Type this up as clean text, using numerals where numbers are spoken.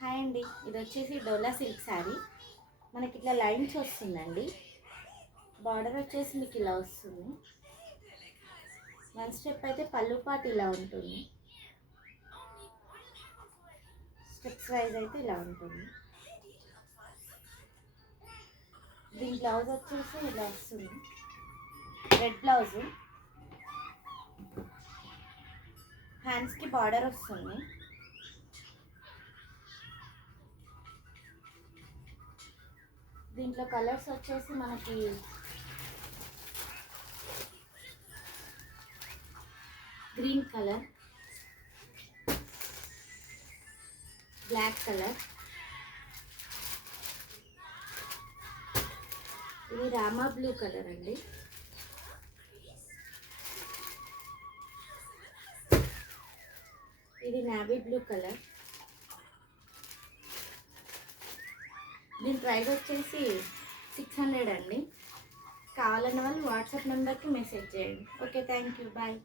హాయ్ అండి, ఇది వచ్చేసి డోలా సిల్క్ శారీ. మనకి ఇట్లా లైన్స్ వస్తుందండి. బార్డర్ వచ్చేసి మీకు ఇలా వస్తుంది. వన్ స్టెప్ అయితే పళ్ళు పాటు ఇలా ఉంటుంది. స్టెప్స్ వైజ్ అయితే ఇలా ఉంటుంది. దీని బ్లౌజ్ వచ్చేసి ఇలా వస్తుంది. రెడ్ బ్లౌజు, హ్యాండ్స్కి బార్డర్ వస్తుంది. దీంట్లో కలర్స్ వచ్చేసి మనకి గ్రీన్ కలర్, బ్లాక్ కలర్, ఇది రామా బ్లూ కలర్ అండి. ఇది నావీ బ్లూ కలర్. దీని ప్రైస్ వచ్చేసి 600 అండి. కావాలన్న వాళ్ళు వాట్సాప్ నెంబర్కి మెసేజ్ చేయండి. Okay, thank you, bye.